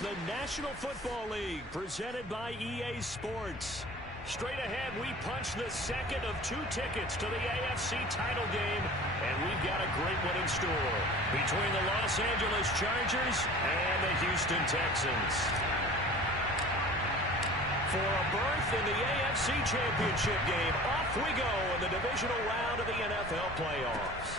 the National Football League, presented by EA Sports. Straight ahead, we punch the second of 2 tickets to the AFC title game, and we've got a great one in store between the Los Angeles Chargers and the Houston Texans. For a berth in the AFC Championship game, off we go in the divisional round of the NFL playoffs.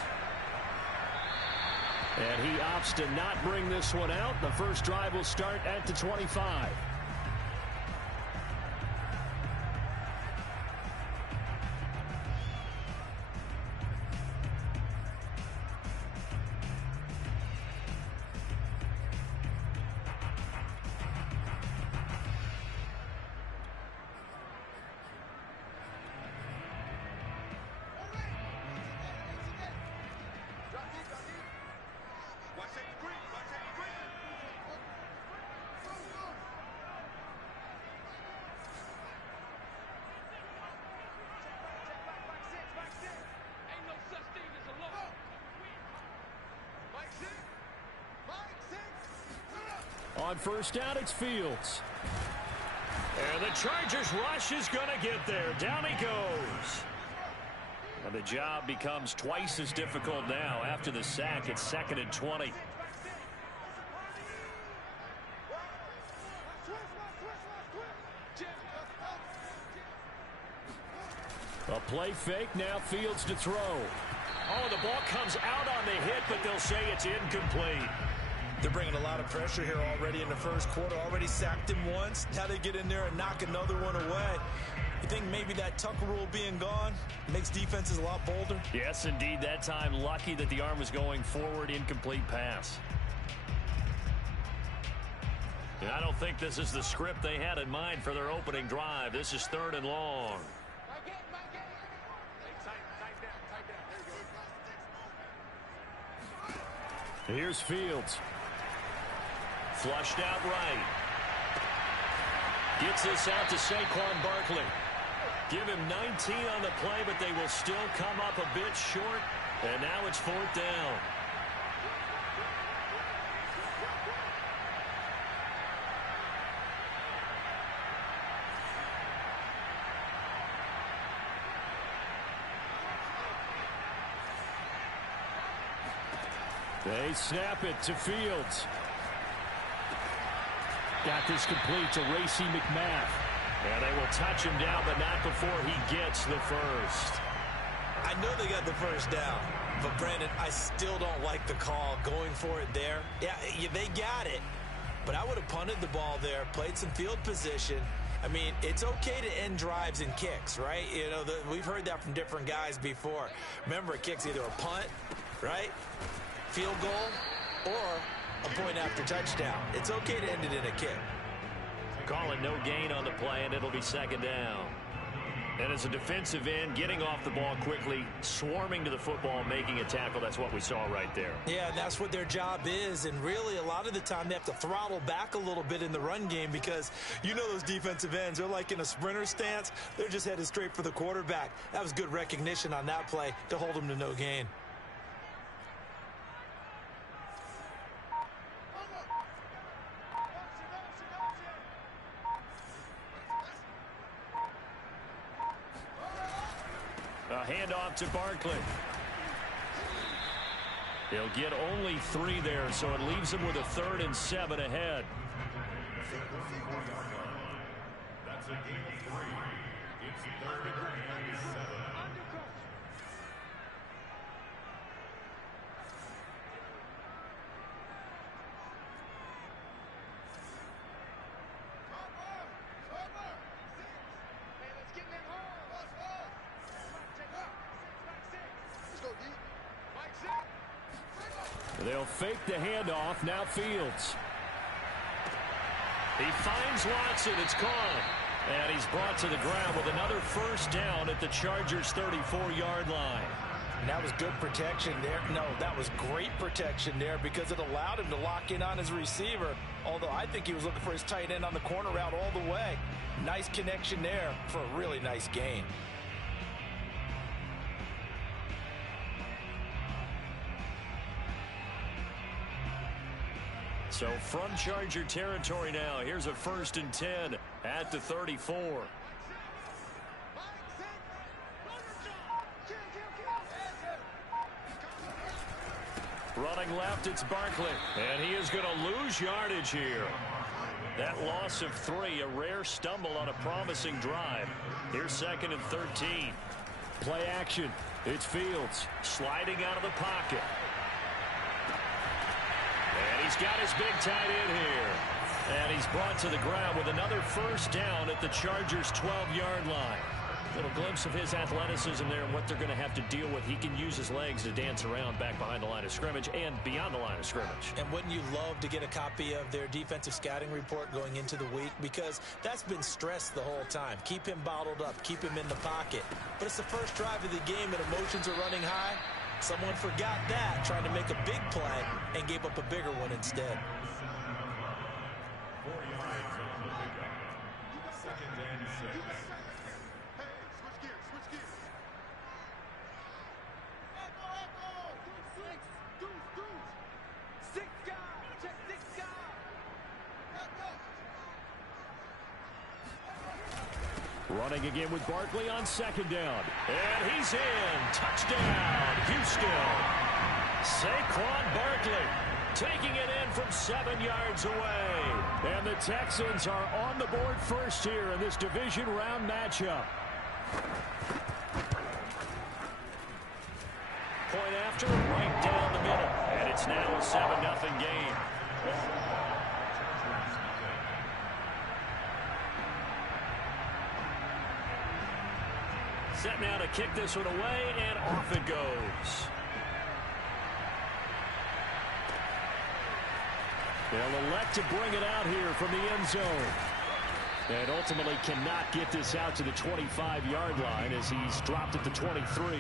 And he opts to not bring this one out. The first drive will start at the 25. On first down, it's Fields. And the Chargers rush is going to get there. Down he goes. And the job becomes twice as difficult now. After the sack, it's 2nd and 20. A play fake, now Fields to throw. Oh, the ball comes out on the hit, but they'll say it's incomplete. They're bringing a lot of pressure here already in the first quarter. Already sacked him once. Now they get in there and knock another one away. You think maybe that Tucker rule being gone makes defenses a lot bolder? Yes, indeed. That time, lucky that the arm was going forward. Incomplete pass. And I don't think this is the script they had in mind for their opening drive. This is 3rd and long. Here's Fields. Flushed out right. Gets this out to Saquon Barkley. Give him 19 on the play, but they will still come up a bit short. And now it's 4th down. They snap it to Fields. Got this complete to Racey McMath. And they will touch him down, but not before he gets the first. I know they got the first down, but Brandon, I still don't like the call going for it there. Yeah, they got it, but I would have punted the ball there, played some field position. I mean, it's okay to end drives and kicks, right? You know, we've heard that from different guys before. Remember, a kick's either a punt, right? Field goal, or a point after touchdown. It's okay to end it in a kick. Call it no gain on the play, and it'll be 2nd down. And as a defensive end, getting off the ball quickly, swarming to the football, making a tackle, that's what we saw right there. Yeah, that's what their job is, and really a lot of the time they have to throttle back a little bit in the run game because you know those defensive ends, they're like in a sprinter stance. They're just headed straight for the quarterback. That was good recognition on that play to hold them to no gain. A handoff to Barkley. He'll get only 3 there, so it leaves him with a 3rd and 7 ahead. That's a game of 3. It's 3rd and 7. They'll fake the handoff. Now Fields. He finds Watson. It's caught. And he's brought to the ground with another first down at the Chargers' 34-yard line. And that was good protection there. No, that was great protection there because it allowed him to lock in on his receiver. Although I think he was looking for his tight end on the corner route all the way. Nice connection there for a really nice gain. So from Charger territory now, here's a 1st and 10 at the 34. Running left, it's Barkley. And he is going to lose yardage here. That loss of 3, a rare stumble on a promising drive. Here's 2nd and 13. Play action. It's Fields sliding out of the pocket. And he's got his big tight end here. And he's brought to the ground with another 1st down at the Chargers' 12-yard line. A little glimpse of his athleticism there and what they're going to have to deal with. He can use his legs to dance around back behind the line of scrimmage and beyond the line of scrimmage. And wouldn't you love to get a copy of their defensive scouting report going into the week? Because that's been stressed the whole time. Keep him bottled up. Keep him in the pocket. But it's the first drive of the game and emotions are running high. Someone forgot that, trying to make a big play and gave up a bigger one instead. Running again with Barkley on 2nd down. And he's in. Touchdown, Houston. Saquon Barkley taking it in from 7 yards away. And the Texans are on the board first here in this division round matchup. Point after, right down the middle. And it's now a 7-0 game. Set now to kick this one away, and off it goes. They'll elect to bring it out here from the end zone. And ultimately cannot get this out to the 25-yard line as he's dropped at the 23.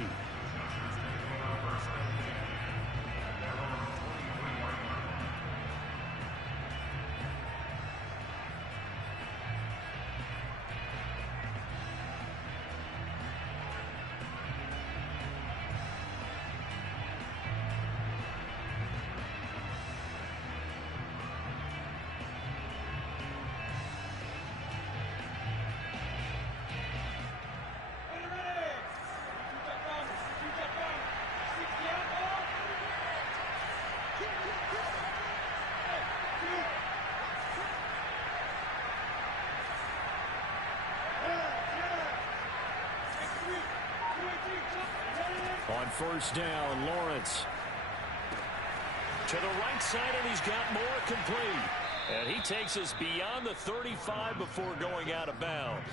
On 1st down, Lawrence. To the right side, and he's got more complete. And he takes us beyond the 35 before going out of bounds.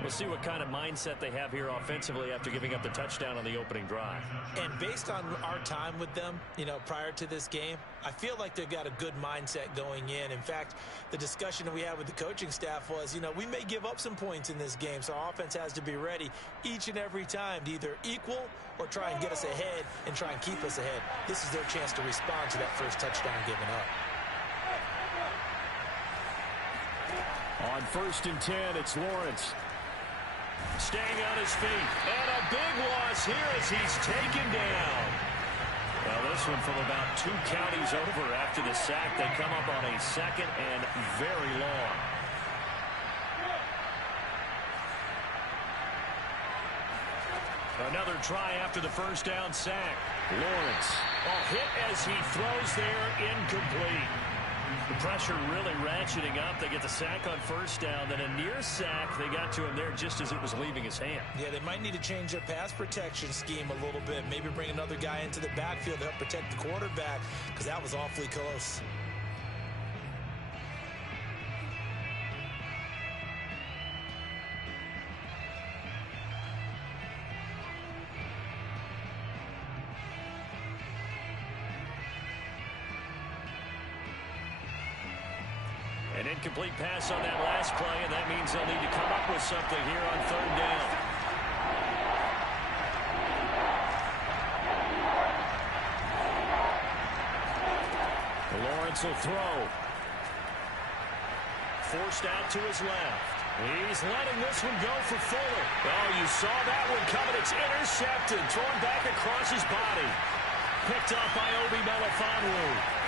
We'll see what kind of mindset they have here offensively after giving up the touchdown on the opening drive. And based on our time with them, prior to this game, I feel like they've got a good mindset going in. In fact, the discussion that we had with the coaching staff was, we may give up some points in this game, so our offense has to be ready each and every time to either equal or try and get us ahead and try and keep us ahead. This is their chance to respond to that first touchdown given up. On 1st and 10, it's Lawrence. Staying on his feet. And a big loss here as he's taken down. Well, this one from about 2 counties over after the sack. They come up on a 2nd and very long. Another try after the 1st down sack. Lawrence. A hit as he throws there, incomplete. The pressure really ratcheting up. They get the sack on 1st down. Then a near sack. They got to him there just as it was leaving his hand. Yeah, they might need to change their pass protection scheme a little bit. Maybe bring another guy into the backfield to help protect the quarterback, because that was awfully close. An incomplete pass on that last play, and that means they'll need to come up with something here on 3rd down. Lawrence will throw. Forced out to his left. He's letting this one go for Fuller. Oh, you saw that one coming. It's intercepted. Thrown back across his body. Picked off by Obi Melifonwu.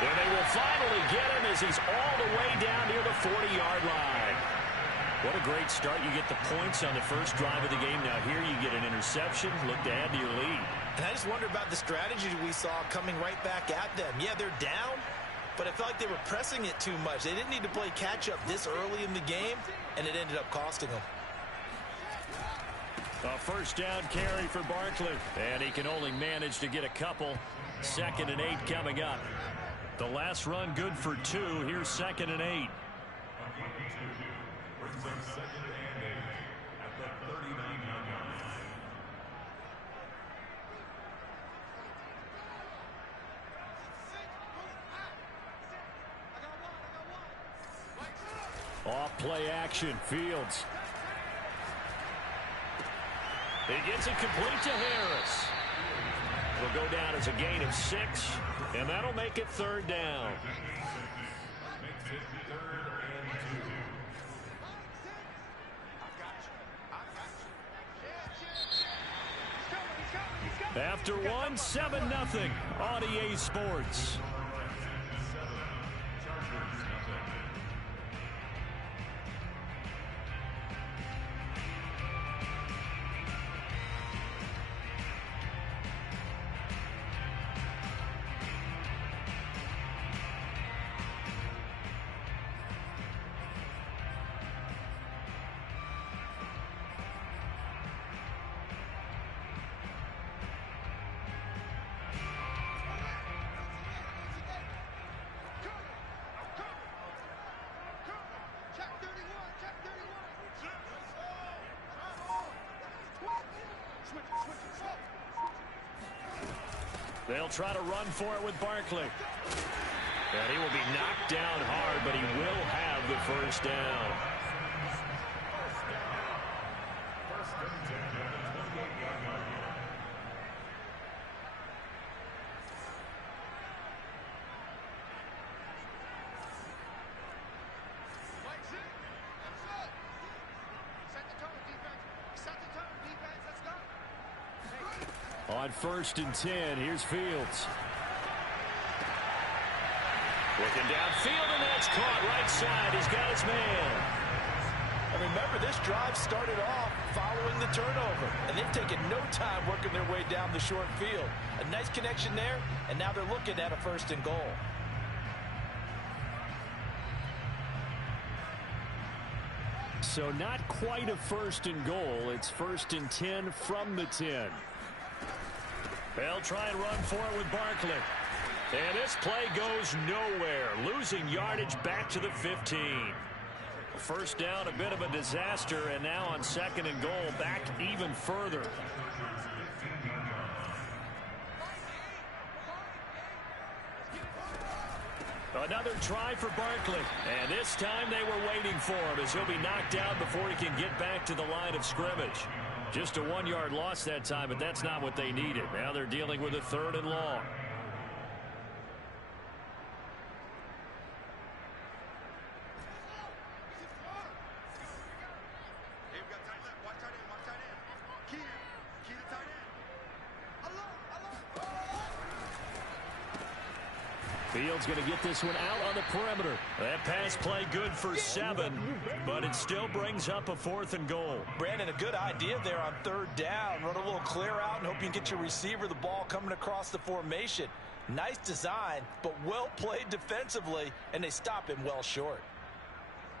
And they will finally get him as he's all the way down near the 40-yard line. What a great start. You get the points on the first drive of the game. Now here you get an interception. Look to add to your lead. And I just wonder about the strategy we saw coming right back at them. Yeah, they're down, but I felt like they were pressing it too much. They didn't need to play catch-up this early in the game, and it ended up costing them. A first down carry for Barkley. And he can only manage to get a couple. 2nd and 8 coming up. The last run good for 2. Here's 2nd and 8. Off play action. Fields. He gets it complete to Harris. Will go down as a gain of 6, and that'll make it 3rd down. After one, 7-0 on EA Sports. They'll try to run for it with Barkley. And he will be knocked down hard, but he will have the first down. On 1st and 10, here's Fields. Looking downfield, and that's caught right side. He's got his man. And remember, this drive started off following the turnover, and they've taken no time working their way down the short field. A nice connection there, and now they're looking at a 1st and goal. So not quite a 1st and goal. It's 1st and 10 from the 10. They'll try and run for it with Barkley. And this play goes nowhere. Losing yardage back to the 15. First down, a bit of a disaster, and now on 2nd and goal, back even further. Another try for Barkley. And this time they were waiting for him as he'll be knocked down before he can get back to the line of scrimmage. Just a 1-yard loss that time, but that's not what they needed. Now they're dealing with a 3rd and long. Fields going to get this one out on the perimeter. That pass play good for 7, but it still brings up a 4th and goal. Brandon, a good idea there on 3rd down. Run a little clear out and hope you can get your receiver the ball coming across the formation. Nice design, but well played defensively, and they stop him well short.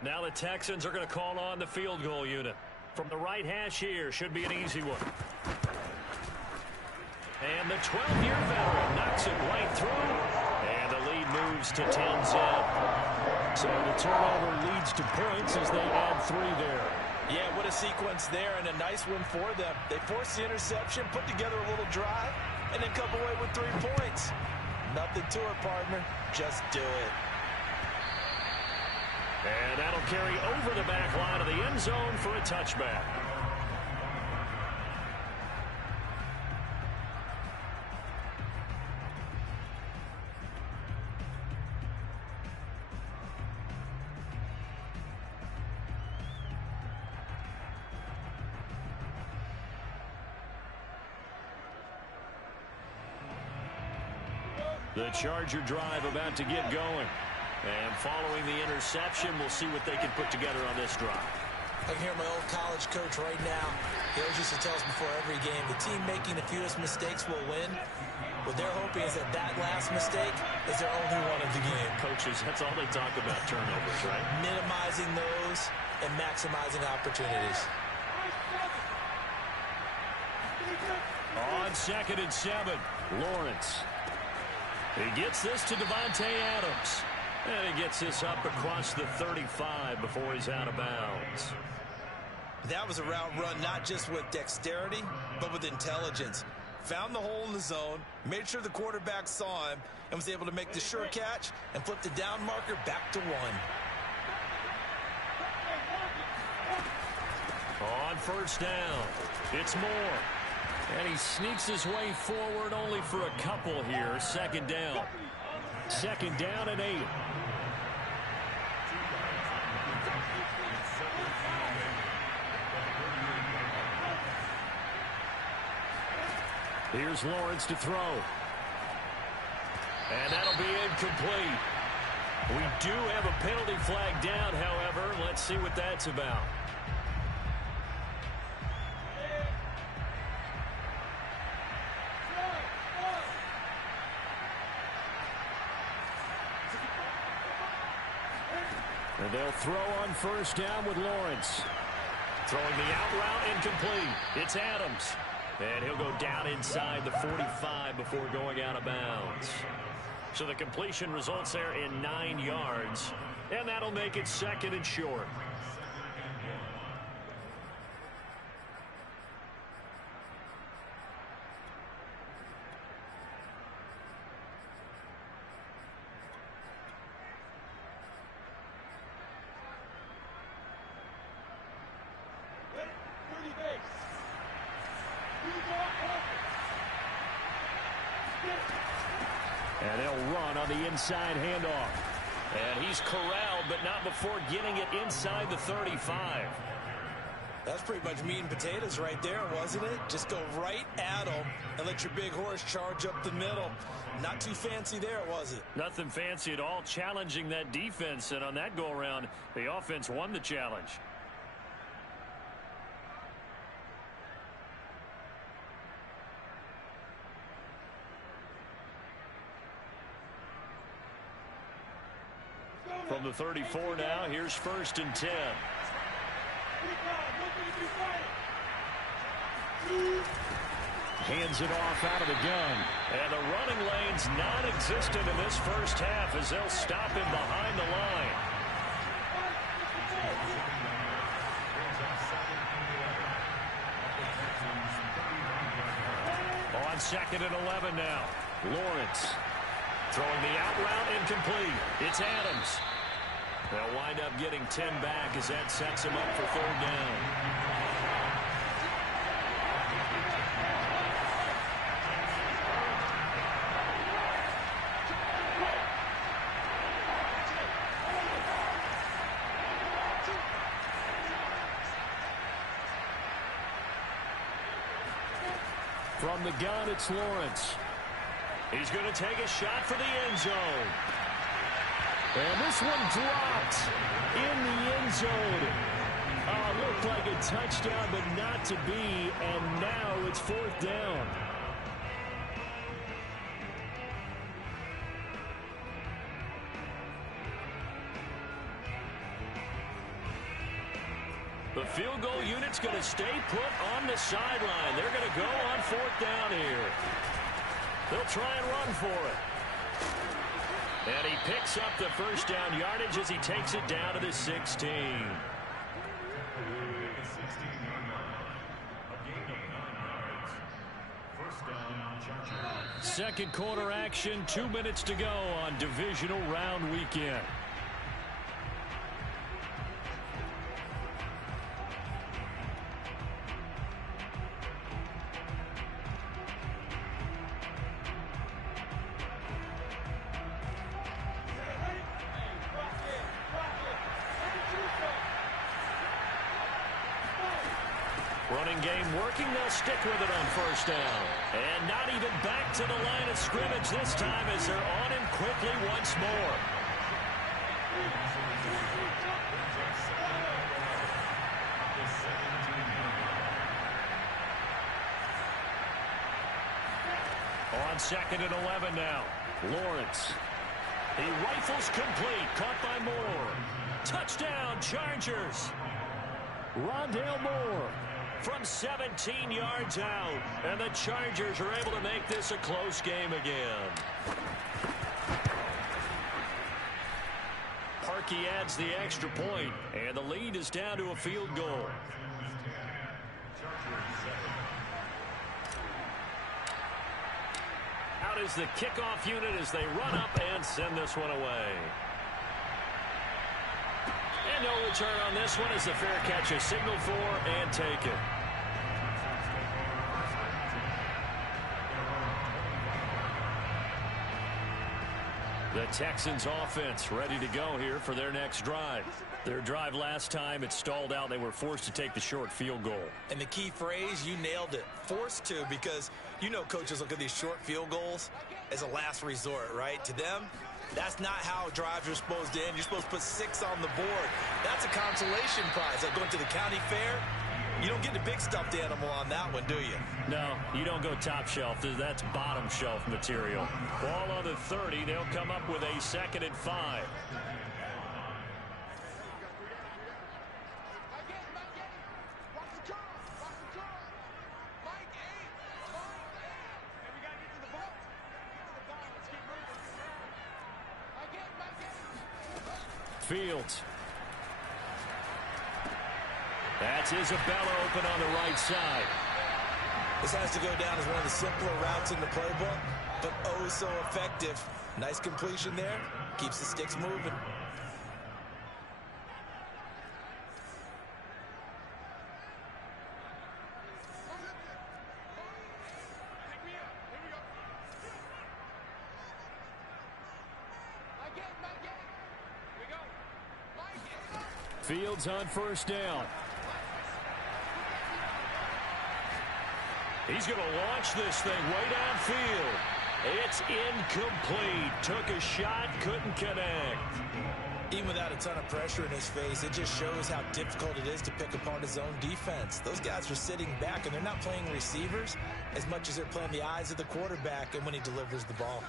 Now the Texans are going to call on the field goal unit. From the right hash here, should be an easy one. And the 12-year veteran knocks it right through. And the lead moves to 10-10. So the turnover leads to points as they add 3 there. Yeah, what a sequence there, and a nice one for them. They force the interception, put together a little drive, and then come away with 3 points. Nothing to it, partner. Just do it. And that'll carry over the back line of the end zone for a touchback. The Charger drive about to get going. And following the interception, we'll see what they can put together on this drive. I can hear my old college coach right now. He always used to tell us before every game, the team making the fewest mistakes will win. What they're hoping is that that last mistake is their only one of the game. Coaches, that's all they talk about, turnovers, right? Minimizing those and maximizing opportunities. On 2nd and 7, Lawrence. He gets this to Davante Adams. And he gets this up across the 35 before he's out of bounds. That was a route run not just with dexterity, but with intelligence. Found the hole in the zone, made sure the quarterback saw him, and was able to make the sure catch and flip the down marker back to 1. On 1st down, it's Moore. And he sneaks his way forward only for a couple here. 2nd down. 2nd down and 8. Here's Lawrence to throw. And that'll be incomplete. We do have a penalty flag down, however. Let's see what that's about. And they'll throw on 1st down with Lawrence. Throwing the out route incomplete. It's Adams. And he'll go down inside the 45 before going out of bounds. So the completion results there in 9 yards. And that'll make it 2nd and short. And they'll run on the inside handoff. And he's corralled, but not before getting it inside the 35. That's pretty much meat and potatoes right there, wasn't it? Just go right at him and let your big horse charge up the middle. Not too fancy there, was it? Nothing fancy at all, challenging that defense. And on that go-around, the offense won the challenge. From the 34 now, here's 1st and 10. Hands it off out of the gun. And the running lane's non-existent in this first half as they'll stop him behind the line. On 2nd and 11 now, Lawrence. Throwing the out route incomplete. It's Adams. They'll wind up getting 10 back as that sets him up for 3rd down. From the gun, it's Lawrence. He's going to take a shot for the end zone. And this one dropped in the end zone. Looked like a touchdown, but not to be. And now it's 4th down. The field goal unit's going to stay put on the sideline. They're going to go on 4th down here. They'll try and run for it. And he picks up the 1st down yardage as he takes it down to the 16. Second quarter action, 2 minutes to go on divisional round weekend. Running game working. They'll stick with it on first down. And not even back to the line of scrimmage this time as they're on him quickly once more. On 2nd and 11 now. Lawrence. He rifles complete. Caught by Moore. Touchdown, Chargers. Rondale Moore from 17 yards out. And the Chargers are able to make this a close game again. Parkey adds the extra point, and the lead is down to a field goal. Out is the kickoff unit as they run up and send this one away. And no return on this one as the fair catch is signaled for and taken. The Texans offense ready to go here for their next drive. Their drive last time, it stalled out. They were forced to take the short field goal. And the key phrase, you nailed it. Forced to, because you know coaches look at these short field goals as a last resort, right? To them, that's not how drives are supposed to end. You're supposed to put 6 on the board. That's a consolation prize. Like going to the county fair, you don't get the big stuffed animal on that one, do you? No, you don't go top shelf. That's bottom shelf material. Ball on the 30. They'll come up with a 2nd and 5. Fields. That's Isabella open on the right side. This has to go down as one of the simpler routes in the playbook, but oh so effective. Nice completion there. Keeps the sticks moving. Fields on first down. He's going to launch this thing way downfield. It's incomplete. Took a shot, couldn't connect. Even without a ton of pressure in his face, it just shows how difficult it is to pick apart his own defense. Those guys are sitting back, and they're not playing receivers as much as they're playing the eyes of the quarterback and when he delivers the ball.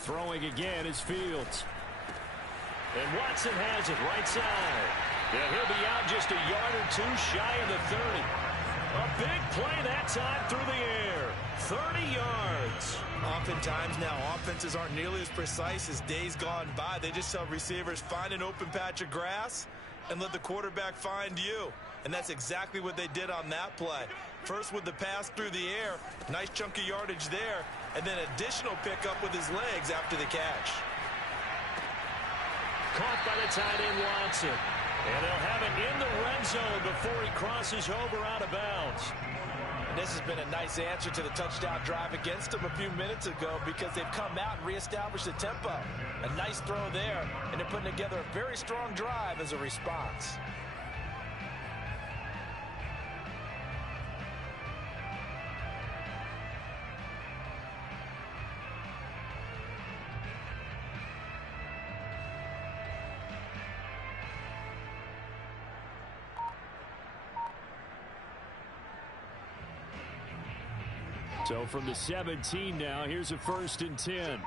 Throwing again is Fields. And Watson has it right side. Yeah, he'll be out just a yard or two shy of the 30. A big play that time through the air. 30 yards. Oftentimes now, offenses aren't nearly as precise as days gone by. They just tell receivers, find an open patch of grass and let the quarterback find you. And that's exactly what they did on that play. First with the pass through the air, nice chunk of yardage there, and then additional pickup with his legs after the catch. Caught by the tight end Watson. And they'll have it in the red zone before he crosses over out of bounds. And this has been a nice answer to the touchdown drive against them a few minutes ago because they've come out and reestablished the tempo. A nice throw there, and they're putting together a very strong drive as a response. So from the 17 now, here's a 1st and 10.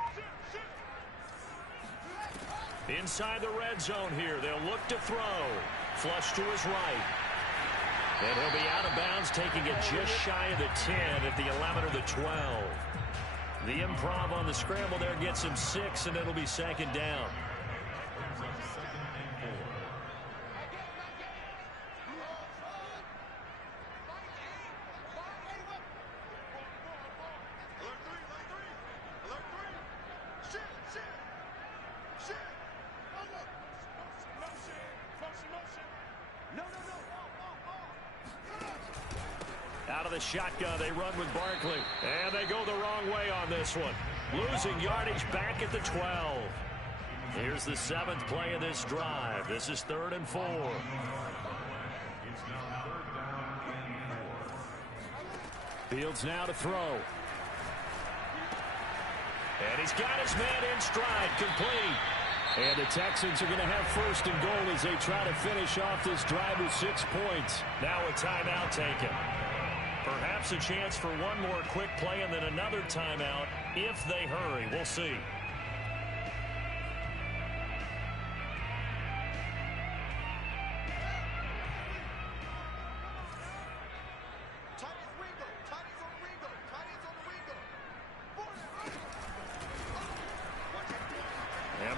Inside the red zone here, they'll look to throw. Flush to his right. And he'll be out of bounds, taking it just shy of the 10 at the 11 or the 12. The improv on the scramble there gets him 6, and it'll be 2nd down. of the shotgun. They run with Barkley. And they go the wrong way on this one. Losing yardage back at the 12. Here's the 7th play of this drive. This is 3rd and 4. Fields now to throw. And he's got his man in stride, complete. And the Texans are going to have 1st and goal as they try to finish off this drive with 6 points. Now a timeout taken. Perhaps a chance for one more quick play and then another timeout if they hurry. We'll see.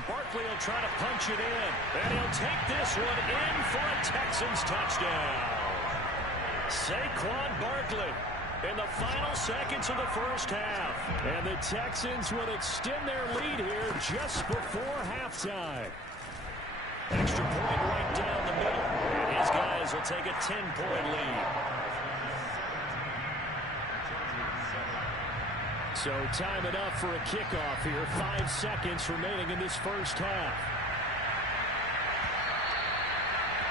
Barkley will try to punch it in, and he'll take this one in for a Texans touchdown. Saquon Barkley in the final seconds of the first half. And the Texans will extend their lead here just before halftime. Extra point right down the middle, and his guys will take a 10-point lead. So time enough for a kickoff here. 5 seconds remaining in this first half.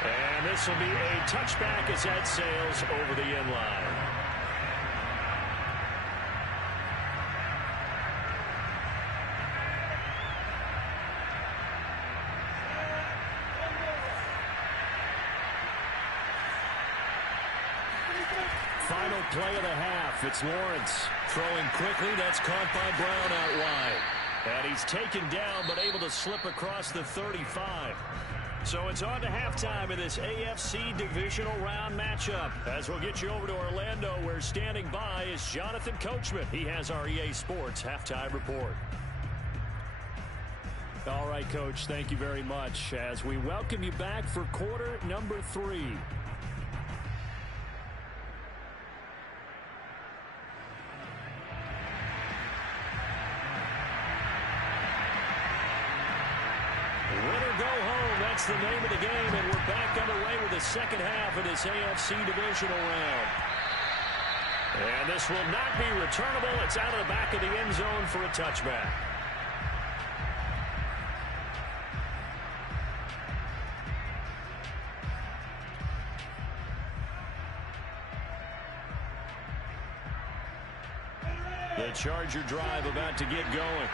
And this will be a touchback as that sails over the end line. Final play of the half. It's Lawrence throwing quickly. That's caught by Brown out wide. And he's taken down but able to slip across the 35. So it's on to halftime in this AFC divisional round matchup. As we'll get you over to Orlando, where standing by is Jonathan Coachman. He has our EA Sports halftime report. All right, Coach, thank you very much as we welcome you back for quarter number 3. That's the name of the game, and we're back underway with the second half of this AFC divisional round. And this will not be returnable. It's out of the back of the end zone for a touchback. The Charger drive about to get going.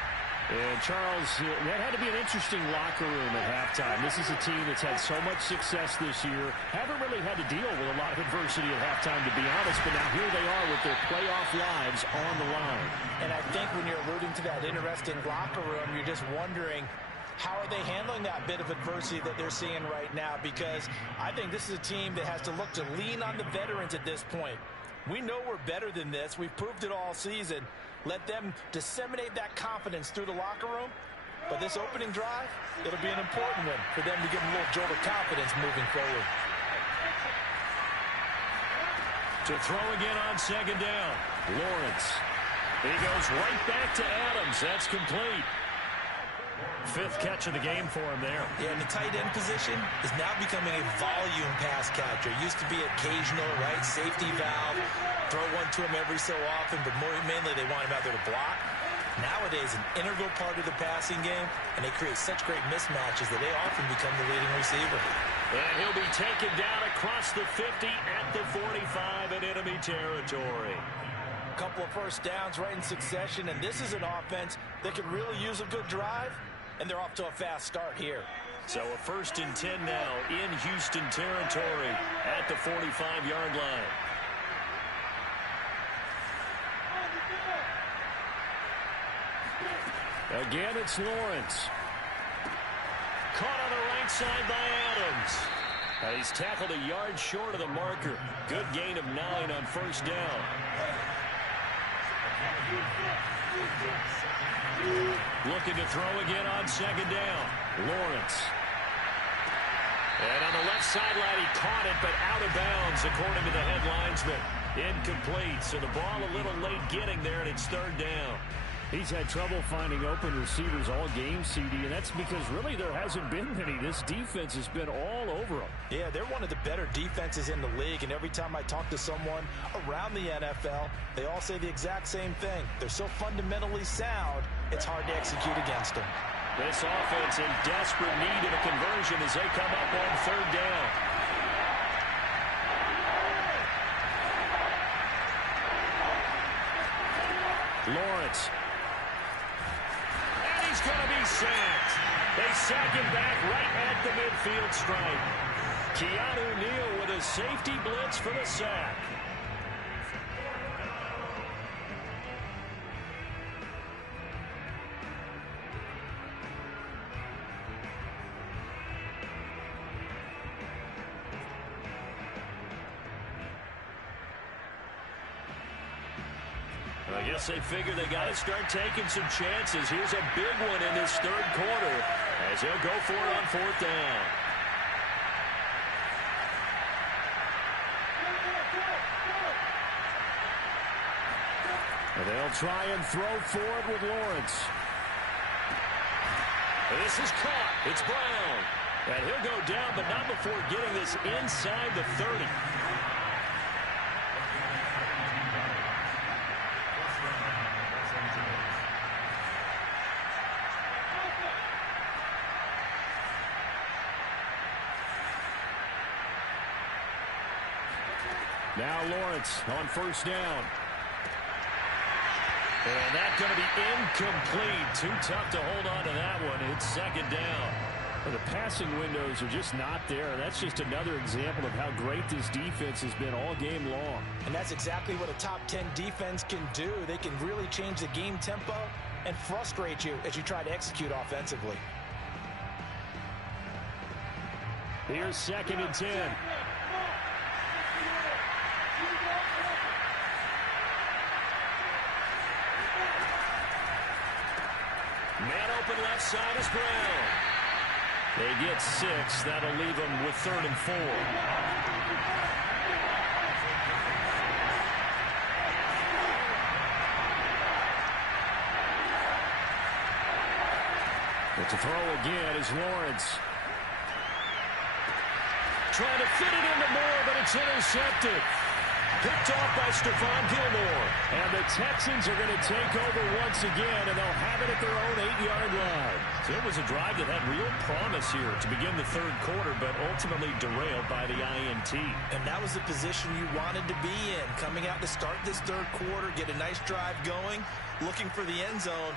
And, Charles, that had to be an interesting locker room at halftime. This is a team that's had so much success this year. Haven't really had to deal with a lot of adversity at halftime, to be honest. But now here they are with their playoff lives on the line. And I think when you're alluding to that interesting locker room, you're just wondering, how are they handling that bit of adversity that they're seeing right now? Because I think this is a team that has to look to lean on the veterans at this point. We know we're better than this. We've proved it all season. Let them disseminate that confidence through the locker room. But this opening drive, it'll be an important one for them to give them a little jolt of confidence moving forward. To throw again on second down, Lawrence. He goes right back to Adams. That's complete. 5th catch of the game for him there. Yeah, and the tight end position is now becoming a volume pass catcher. It used to be occasional, right? Safety valve. Throw one to him every so often, but mainly they want him out there to block. Nowadays, an integral part of the passing game, and they create such great mismatches that they often become the leading receiver. And he'll be taken down across the 50 at the 45 in enemy territory. A couple of first downs right in succession, and this is an offense that could really use a good drive, and they're off to a fast start here. So a 1st and 10 now in Houston territory at the 45-yard line. Again, it's Lawrence. Caught on the right side by Adams. And he's tackled a yard short of the marker. Good gain of 9 on first down. Looking to throw again on second down. Lawrence. And on the left sideline, he caught it, but out of bounds, according to the head linesman. Incomplete, so the ball a little late getting there, and it's 3rd down. He's had trouble finding open receivers all game, CD, and that's because really there hasn't been many. This defense has been all over them. Yeah, they're one of the better defenses in the league, and every time I talk to someone around the NFL, they all say the exact same thing. They're so fundamentally sound, it's hard to execute against them. This offense in desperate need of a conversion as they come up on third down. Lawrence. And he's going to be sacked. They sack him back right at the midfield stripe. Keanu Neal with a safety blitz for the sack. I guess they figure they got to start taking some chances. Here's a big one in this third quarter as they'll go for it on fourth down. And they'll try and throw for it with Lawrence. This is caught. It's Brown. And he'll go down, but not before getting this inside the 30. Now Lawrence on first down. And that's going to be incomplete. Too tough to hold on to that one. It's second down. Well, the passing windows are just not there. That's just another example of how great this defense has been all game long. And that's exactly what a top 10 defense can do. They can really change the game tempo and frustrate you as you try to execute offensively. Here's second and 10. Man open left side is Brown. They get 6. That'll leave them with 3rd and 4. But to throw again is Lawrence. Trying to fit it into Moore, but it's intercepted. Picked off by Stephon Gilmore. And the Texans are going to take over once again, and they'll have it at their own 8-yard line. So it was a drive that had real promise here to begin the third quarter, but ultimately derailed by the INT. And that was the position you wanted to be in. Coming out to start this third quarter, get a nice drive going, looking for the end zone.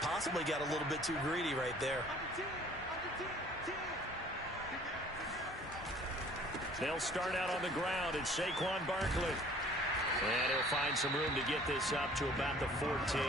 Possibly got a little bit too greedy right there. They'll start out on the ground. It's Saquon Barkley. And he'll find some room to get this up to about the 14.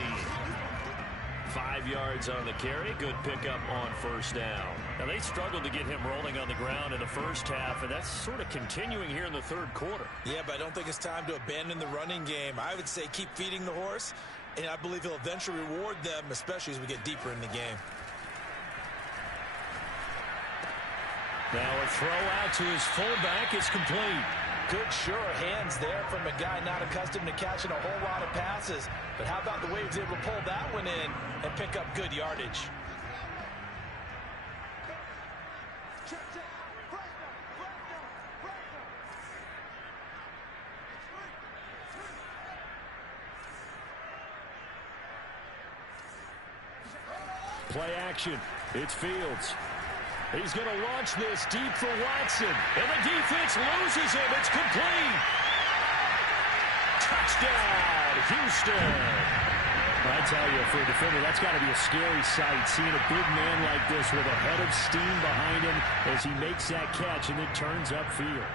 5 yards on the carry. Good pickup on first down. Now, they struggled to get him rolling on the ground in the first half, and that's sort of continuing here in the third quarter. Yeah, but I don't think it's time to abandon the running game. I would say keep feeding the horse, and I believe he'll eventually reward them, especially as we get deeper in the game. Now a throw out to his fullback is complete. Good, sure hands there from a guy not accustomed to catching a whole lot of passes. But how about the way he was able to pull that one in and pick up good yardage? Play action. It's Fields. He's going to launch this deep for Watson. And the defense loses him. It's complete. Touchdown, Houston. I tell you, for a defender, that's got to be a scary sight, seeing a big man like this with a head of steam behind him as he makes that catch and then turns upfield.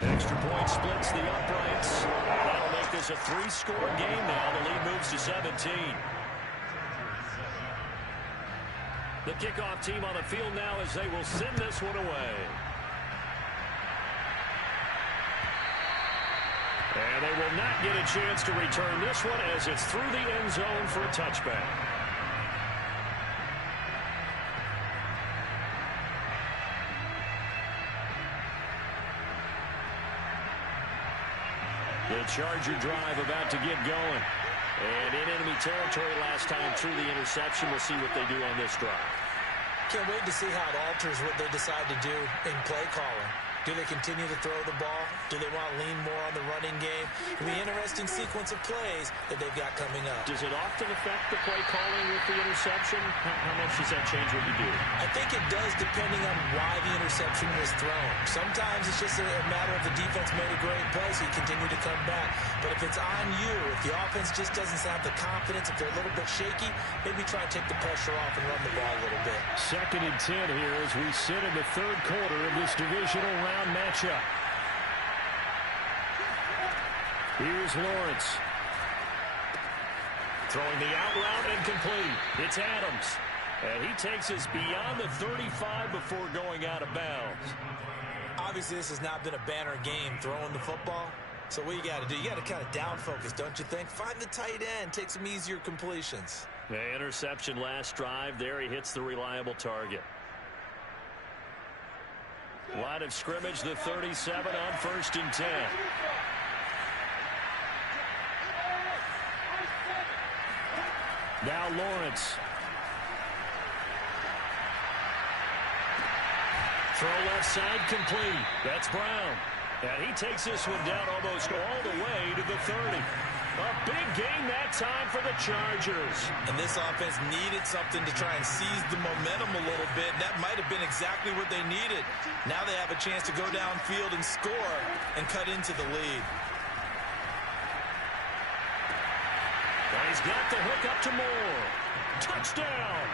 Extra point splits the uprights. That'll make this a 3-score game now. The lead moves to 17. The kickoff team on the field now as they will send this one away. And they will not get a chance to return this one as it's through the end zone for a touchback. Charger drive about to get going. And in enemy territory last time through the interception. We'll see what they do on this drive. Can't wait to see how it alters what they decide to do in play calling. Do they continue to throw the ball? Do they want to lean more on the running game? It'll be an interesting sequence of plays that they've got coming up. Does it often affect the play calling with the interception? How much does that change what you do? I think it does depending on why the interception was thrown. Sometimes it's just a matter of the defense made a great play, so you continue to come back. But if it's on you, if the offense just doesn't have the confidence, if they're a little bit shaky, maybe try and take the pressure off and run the ball a little bit. 2nd and 10 here as we sit in the 3rd quarter of this divisional round matchup. Here's Lawrence. Throwing the out route and complete. It's Adams. And he takes us beyond the 35 before going out of bounds. Obviously, this has not been a banner game throwing the football. So what you got to do, you got to kind of down focus, don't you think? Find the tight end, take some easier completions. The interception last drive. There he hits the reliable target. Line of scrimmage, the 37 on 1st and 10. Now Lawrence. Throw left side complete. That's Brown. And he takes this one down almost all the way to the 30. A big gain that time for the Chargers. And this offense needed something to try and seize the momentum a little bit. That might have been exactly what they needed. Now they have a chance to go downfield and score and cut into the lead. And he's got the hook up to Moore. Touchdown!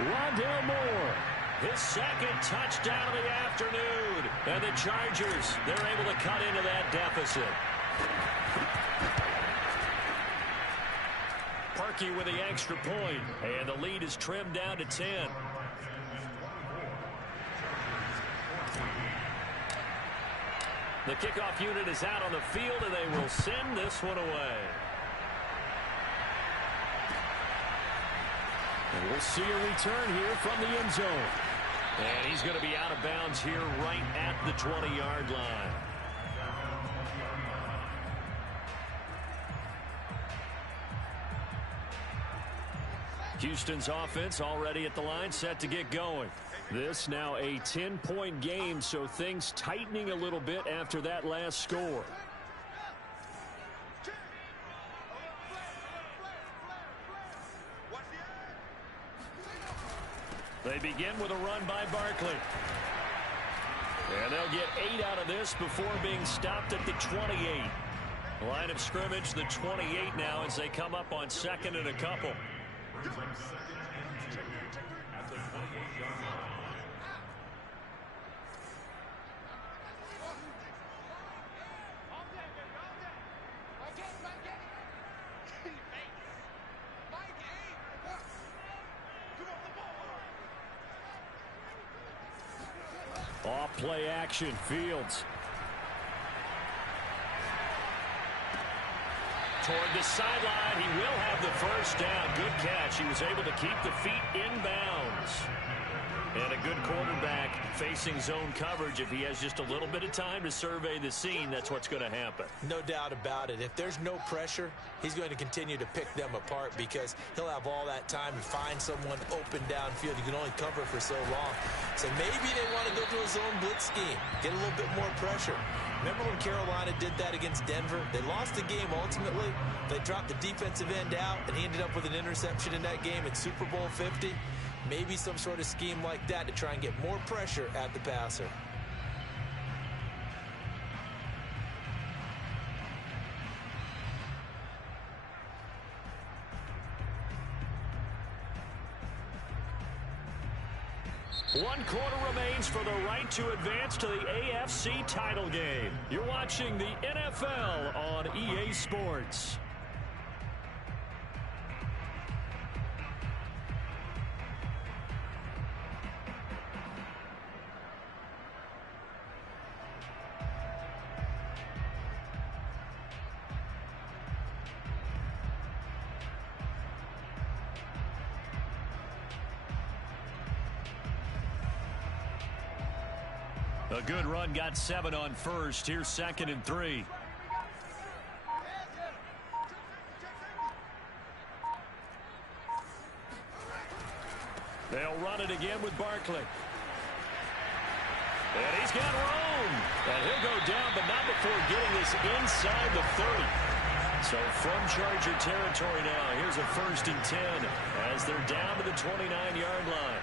Rondale Moore. His 2nd touchdown of the afternoon. And the Chargers, they're able to cut into that deficit. Parkey with the extra point, and the lead is trimmed down to 10. The kickoff unit is out on the field, and they will send this one away. And we'll see a return here from the end zone. And he's going to be out of bounds here right at the 20-yard line. Houston's offense already at the line, set to get going. This now a 10-point game, so things tightening a little bit after that last score. They begin with a run by Barkley. And they'll get 8 out of this before being stopped at the 28. Line of scrimmage, the 28 now as they come up on 2nd and a couple. Off play action, Fields. Toward the sideline, he will have the first down. Good catch. He was able to keep the feet in bounds. And a good quarterback facing zone coverage. If he has just a little bit of time to survey the scene, that's what's going to happen. No doubt about it. If there's no pressure, he's going to continue to pick them apart because he'll have all that time to find someone open downfield. You can only cover for so long. So maybe they want to go to a zone blitz scheme, get a little bit more pressure. Remember when Carolina did that against Denver? They lost the game ultimately. They dropped the defensive end out, and he ended up with an interception in that game in Super Bowl 50. Maybe some sort of scheme like that to try and get more pressure at the passer. One quarter remains for the right to advance to the AFC title game. You're watching the NFL on EA Sports. A good run, got 7 on first. Here's 2nd and 3. They'll run it again with Barkley. And he's got room. And he'll go down, but not before getting this inside the 30. So from Charger territory now, here's a 1st and 10 as they're down to the 29-yard line.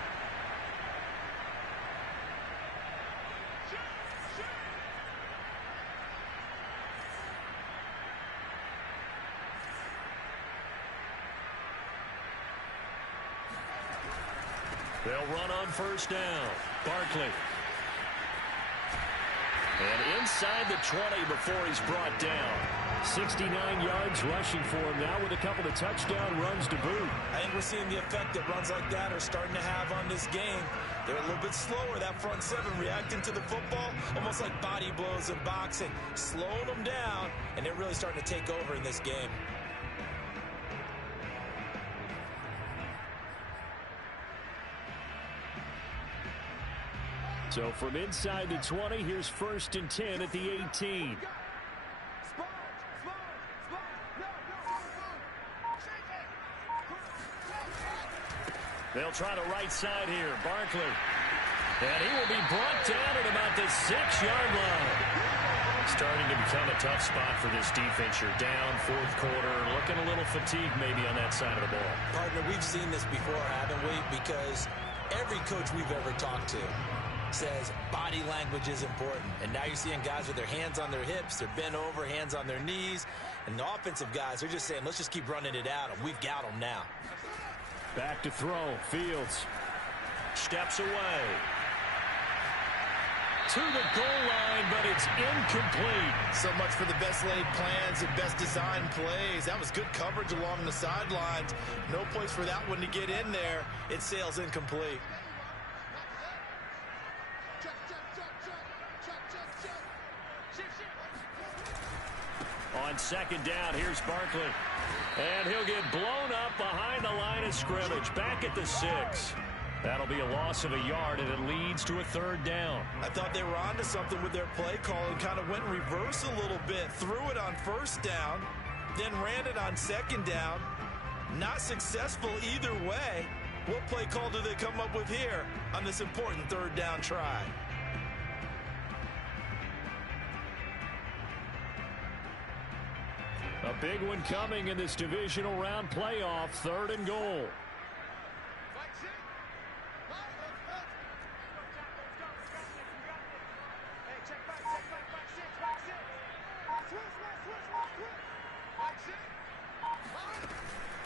They'll run on 1st down. Barkley. And inside the 20 before he's brought down. 69 yards rushing for him now with a couple of touchdown runs to boot. I think we're seeing the effect that runs like that are starting to have on this game. They're a little bit slower, that front seven reacting to the football, almost like body blows in boxing, slowing them down, and they're really starting to take over in this game. So from inside the 20, here's 1st and 10 at the 18. They'll try the right side here. Barkley. And he will be brought down at about the 6-yard line. Starting to become a tough spot for this defense. You're down 4th quarter. Looking a little fatigued maybe on that side of the ball. Partner, we've seen this before, haven't we? Because every coach we've ever talked to says body language is important. And now you're seeing guys with their hands on their hips, they're bent over, hands on their knees. And the offensive guys, they're just saying, let's just keep running it out, and we've got them now. Back to throw. Fields steps away to the goal line, but it's incomplete. So much for the best laid plans and best designed plays. That was good coverage along the sidelines. No place for that one to get in there. It sails incomplete. On 2nd down, here's Barkley. And he'll get blown up behind the line of scrimmage. Back at the 6. That'll be a loss of a yard, and it leads to a 3rd down. I thought they were onto something with their play call and kind of went in reverse a little bit. Threw it on 1st down, then ran it on 2nd down. Not successful either way. What play call do they come up with here on this important 3rd down try? A big one coming in this divisional round playoff. 3rd and goal.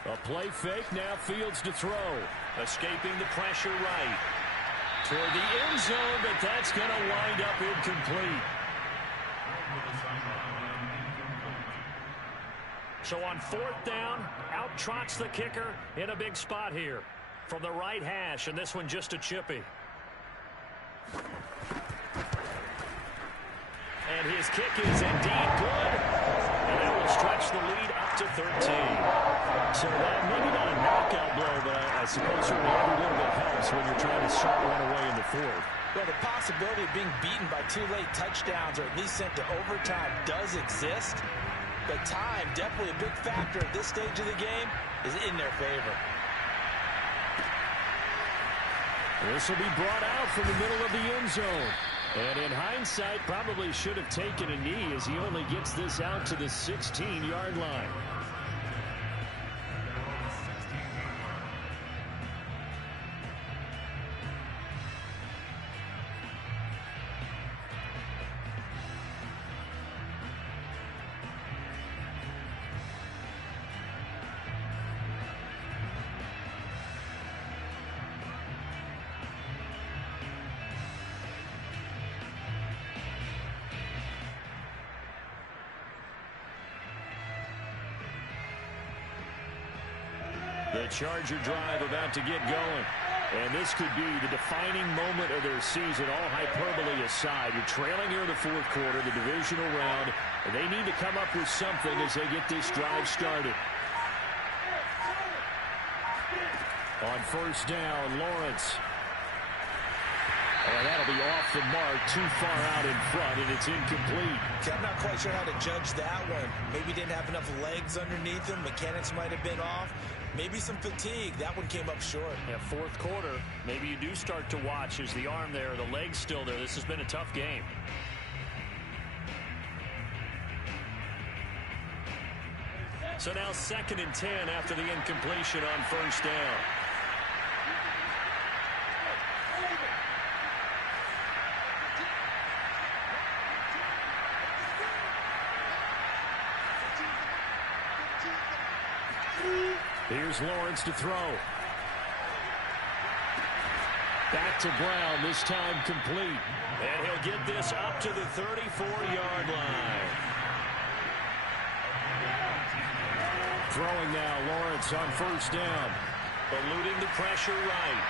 A play fake, now Fields to throw. Escaping the pressure right. Toward the end zone, but that's going to wind up incomplete. So on 4th down, out trots the kicker in a big spot here. From the right hash, and this one just a chippy. And his kick is indeed good. And that will stretch the lead up to 13. So maybe not a knockout blow, but I suppose certainly every little bit helps when you're trying to start one away in the 4th. Well, the possibility of being beaten by 2 late touchdowns or at least sent to overtime does exist. But time, definitely a big factor at this stage of the game, is in their favor. This will be brought out from the middle of the end zone. And in hindsight, probably should have taken a knee as he only gets this out to the 16-yard line. The Charger drive about to get going. And this could be the defining moment of their season, all hyperbole aside. You're trailing here in the 4th quarter, the divisional round. And they need to come up with something as they get this drive started. On 1st down, Lawrence. And that'll be off the mark, too far out in front, and it's incomplete. I'm not quite sure how to judge that one. Maybe didn't have enough legs underneath him. Mechanics might have been off. maybe some fatigue. That one came up short. Yeah, fourth quarter, maybe you do start to watch. Is the arm there, the leg's still there. This has been a tough game. So now 2nd and 10 after the incompletion on first down. Here's Lawrence to throw. Back to Brown, this time complete. And he'll get this up to the 34-yard line. Throwing now, Lawrence on first down. Eluding the pressure right.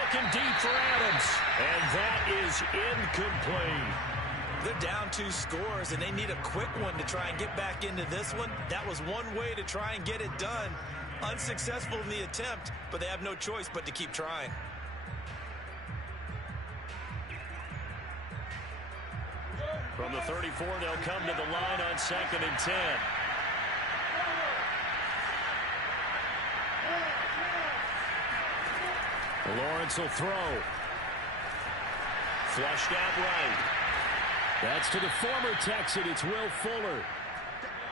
Looking deep for Adams. And that is incomplete. They're down 2 scores, and they need a quick one to try and get back into this one. That was one way to try and get it done. Unsuccessful in the attempt, but they have no choice but to keep trying. From the 34, they'll come to the line on 2nd and 10. Lawrence will throw. Flushed out right. That's to the former Texan. It's Will Fuller.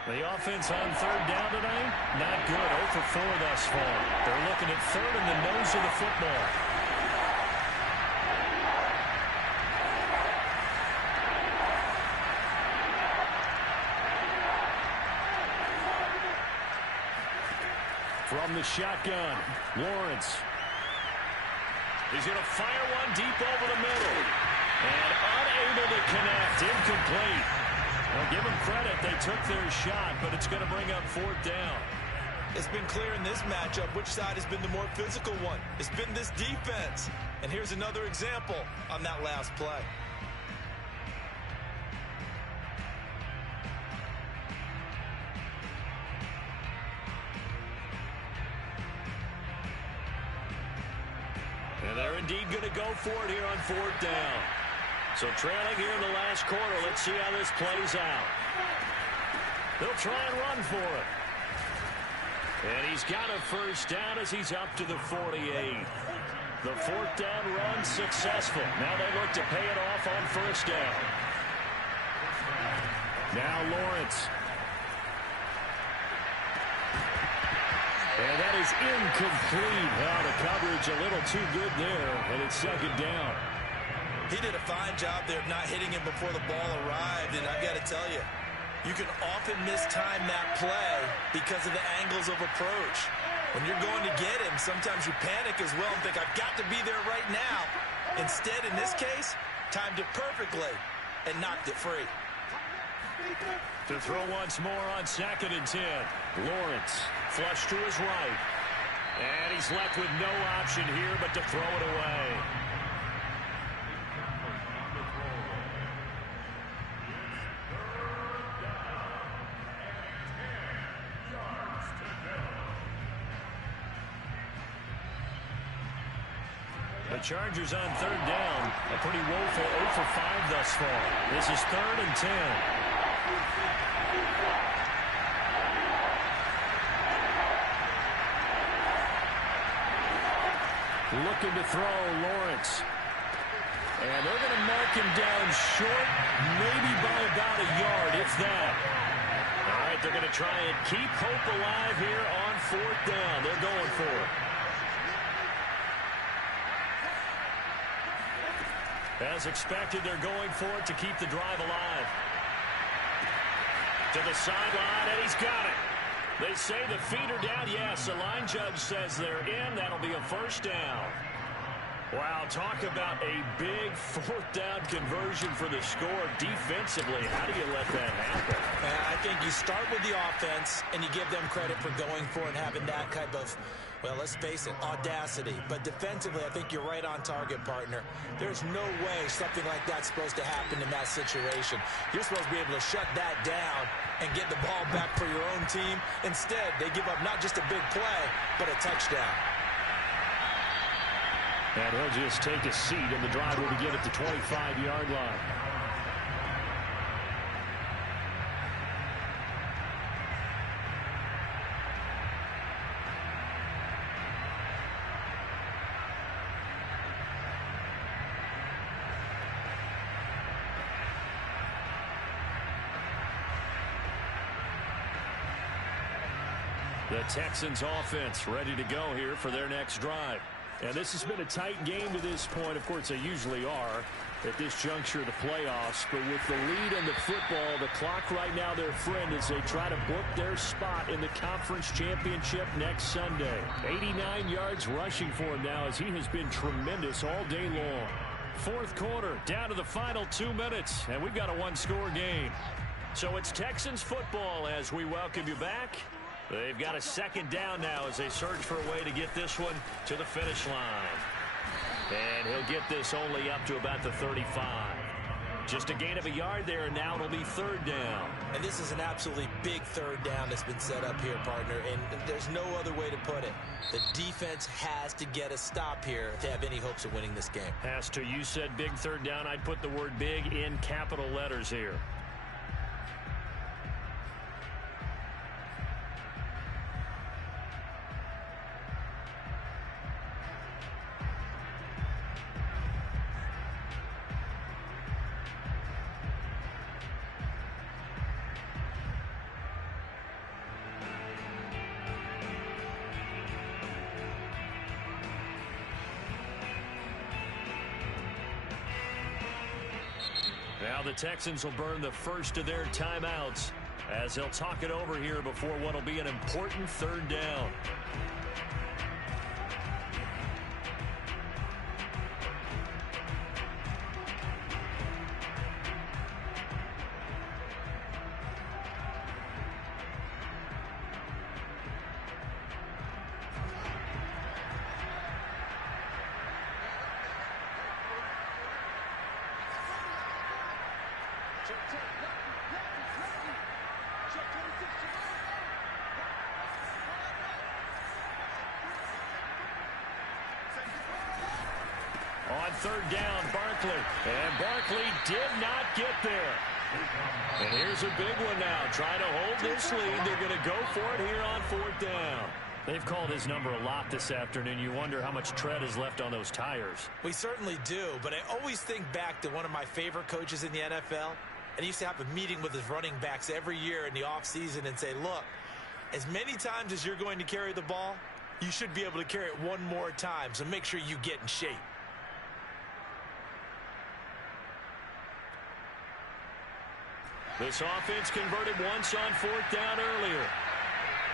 The offense on 3rd down tonight, not good. 0 for 4 thus far. They're looking at 3rd in the nose of the football. From the shotgun, Lawrence. He's going to fire one deep over the middle. And unable to connect. Incomplete. Well, give them credit. They took their shot, but it's going to bring up 4th down. It's been clear in this matchup which side has been the more physical one. It's been this defense. And here's another example on that last play. And they're indeed going to go for it here on 4th down. So trailing here in the last quarter. Let's see how this plays out. They'll try and run for it. And he's got a first down as he's up to the 48. The 4th down run successful. Now they look to pay it off on first down. Now Lawrence. And that is incomplete. Now the coverage a little too good there, and it's 2nd down. He did a fine job there of not hitting him before the ball arrived, and I've got to tell you, you can often mistime that play because of the angles of approach. When you're going to get him, sometimes you panic as well and think, I've got to be there right now. Instead, in this case, timed it perfectly and knocked it free. To throw once more on 2nd and 10. Lawrence flush to his right. And he's left with no option here but to throw it away. The Chargers on 3rd down. A pretty woeful 0 for 5 thus far. This is 3rd and 10. Looking to throw, Lawrence. And they're going to mark him down short, maybe by about a yard, if that. All right, they're going to try and keep hope alive here on 4th down. They're going for it. As expected, they're going for it to keep the drive alive. To the sideline, and he's got it. They say the feet are down. Yes, the line judge says they're in. That'll be a first down. Wow, talk about a big 4th down conversion for the score. Defensively, how do you let that happen? I think you start with the offense, and you give them credit for going for it and having that type of, well, let's face it, audacity. But defensively, I think you're right on target, partner. There's no way something like that's supposed to happen in that situation. You're supposed to be able to shut that down and get the ball back for your own team. Instead, they give up not just a big play, but a touchdown. And he'll just take a seat, and the drive will begin at the 25-yard line. The Texans offense ready to go here for their next drive. And this has been a tight game to this point. Of course, they usually are at this juncture of the playoffs. But with the lead in the football, the clock right now their friend as they try to book their spot in the conference championship next Sunday. 89 yards rushing for him now as he has been tremendous all day long. Fourth quarter, down to the final 2 minutes, and we've got a one-score game. So it's Texans football as we welcome you back. They've got a second down now as they search for a way to get this one to the finish line. And he'll get this only up to about the 35. Just a gain of a yard there, and now it'll be third down. And this is an absolutely big third down that's been set up here, partner, and there's no other way to put it. The defense has to get a stop here to have any hopes of winning this game. Has to. You said big third down. I'd put the word big in capital letters here. Now the Texans will burn the first of their timeouts as they'll talk it over here before what will be an important third down. On third down, Barkley. And Barkley did not get there. And here's a big one now. Trying to hold this lead. They're going to go for it here on fourth down. They've called his number a lot this afternoon. You wonder how much tread is left on those tires. We certainly do, but I always think back to one of my favorite coaches in the NFL. And he used to have a meeting with his running backs every year in the offseason and say, look, as many times as you're going to carry the ball, you should be able to carry it one more time, so make sure you get in shape. This offense converted once on fourth down earlier.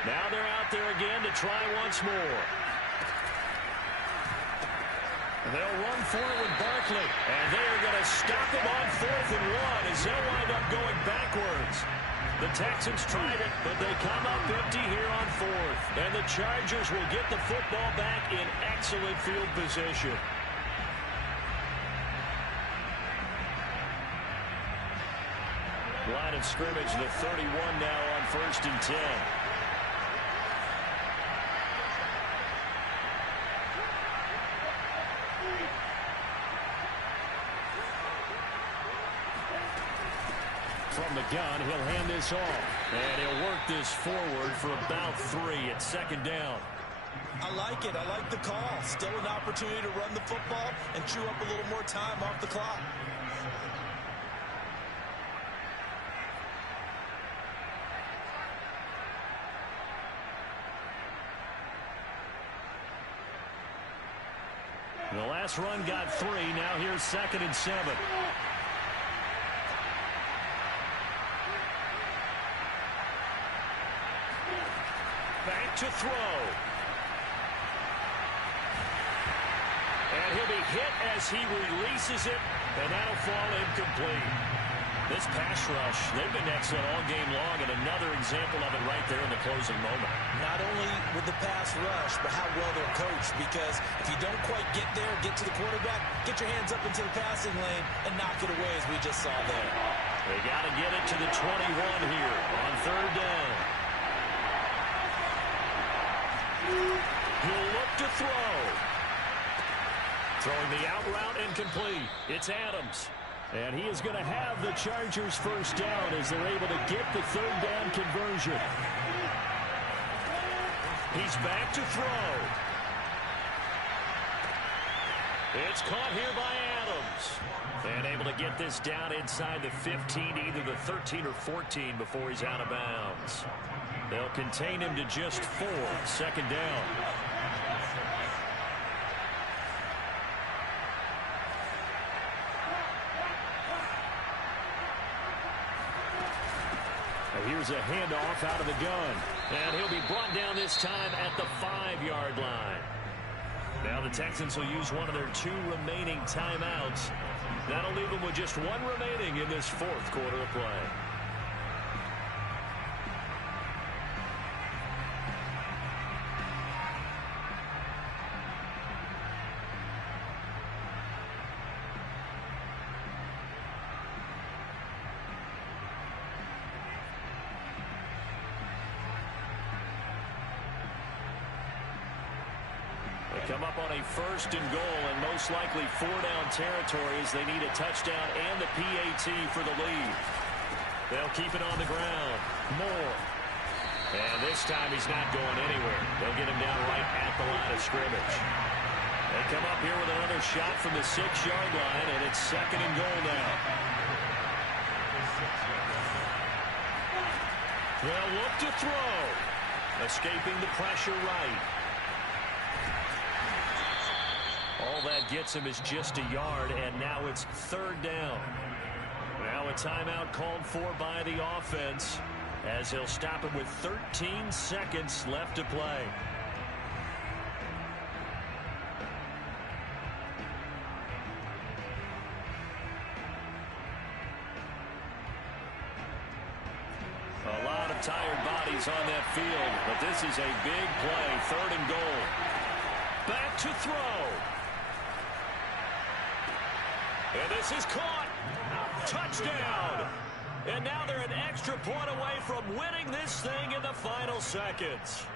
Now they're out there again to try once more. They'll run for it with Barkley, and they are going to stop him on 4th and 1 as they'll wind up going backwards. The Texans tried it, but they come up empty here on 4th, and the Chargers will get the football back in excellent field position. Line of scrimmage, the 31 now on 1st and 10. From the gun, he'll hand this off. And he'll work this forward for about 3 at second down. I like it. I like the call. Still an opportunity to run the football and chew up a little more time off the clock. The last run got 3. Now here's 2nd and 7. Back to throw. And he'll be hit as he releases it, and that'll fall incomplete. This pass rush, they've been excellent all game long, and another example of it right there in the closing moment. Not only with the pass rush, but how well they're coached, because if you don't quite get there, get to the quarterback, get your hands up into the passing lane and knock it away as we just saw there. They got to get it to the 21 here on 3rd down. He'll look to throw. Throwing the out route incomplete. It's Adams. And he is going to have the Chargers first down as they're able to get the 3rd down conversion. He's back to throw. It's caught here by Adams. And able to get this down inside the 15, either the 13 or 14 before he's out of bounds. They'll contain him to just 4. Second down. Here's a handoff out of the gun. And he'll be brought down this time at the 5-yard line. Now the Texans will use one of their 2 remaining timeouts. That'll leave them with just 1 remaining in this 4th quarter of play. Come up on a 1st and goal, and most likely 4-down territory as they need a touchdown and the PAT for the lead. They'll keep it on the ground. Moore. And this time he's not going anywhere. They'll get him down right at the line of scrimmage. They come up here with another shot from the 6-yard line, and it's 2nd and goal now. They'll look to throw. Escaping the pressure right. All that gets him is just a yard, and now it's 3rd down. Now a timeout called for by the offense as he'll stop him with 13 seconds left to play. A lot of tired bodies on that field, but this is a big play. 3rd and goal. Back to throw. And this is caught. Touchdown. And now they're an extra point away from winning this thing in the final seconds.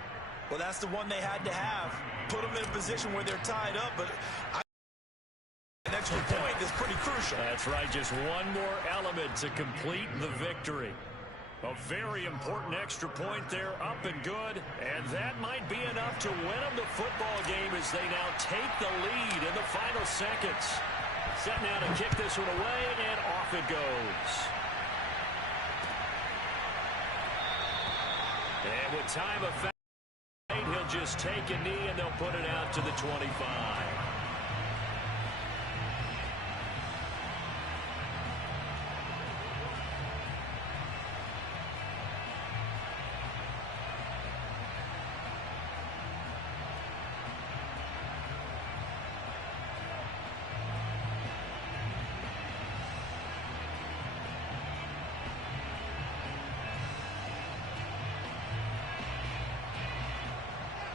Well, that's the one they had to have. Put them in a position where they're tied up, but an extra point is pretty crucial. That's right. Just one more element to complete the victory. A very important extra point there, up and good. And that might be enough to win them the football game as they now take the lead in the final seconds. Set now to kick this one away, and off it goes. And with time effect, he'll just take a knee, and they'll put it out to the 25.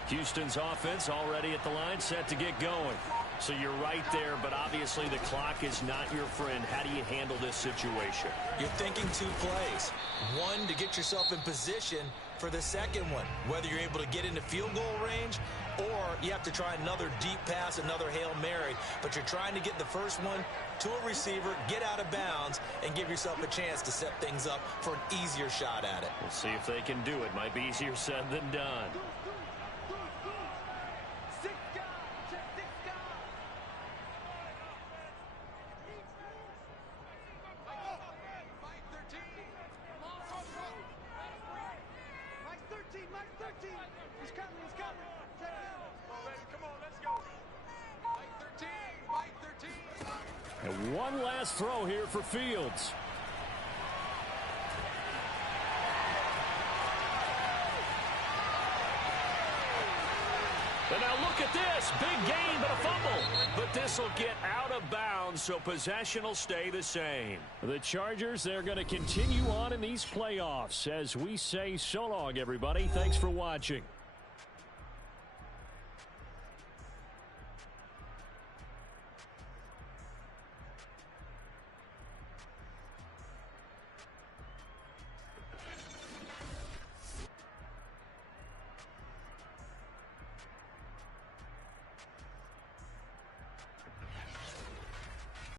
Houston's offense already at the line, set to get going. So you're right there, but obviously the clock is not your friend. How do you handle this situation? You're thinking 2 plays. One, to get yourself in position for the second one, whether you're able to get into field goal range or you have to try another deep pass, another Hail Mary. But you're trying to get the first one to a receiver, get out of bounds, and give yourself a chance to set things up for an easier shot at it. We'll see if they can do it. Might be easier said than done. And one last throw here for Fields. And now look at this. Big gain, but a fumble. But this will get out of bounds, so possession will stay the same. The Chargers, they're going to continue on in these playoffs as we say so long, everybody. Thanks for watching.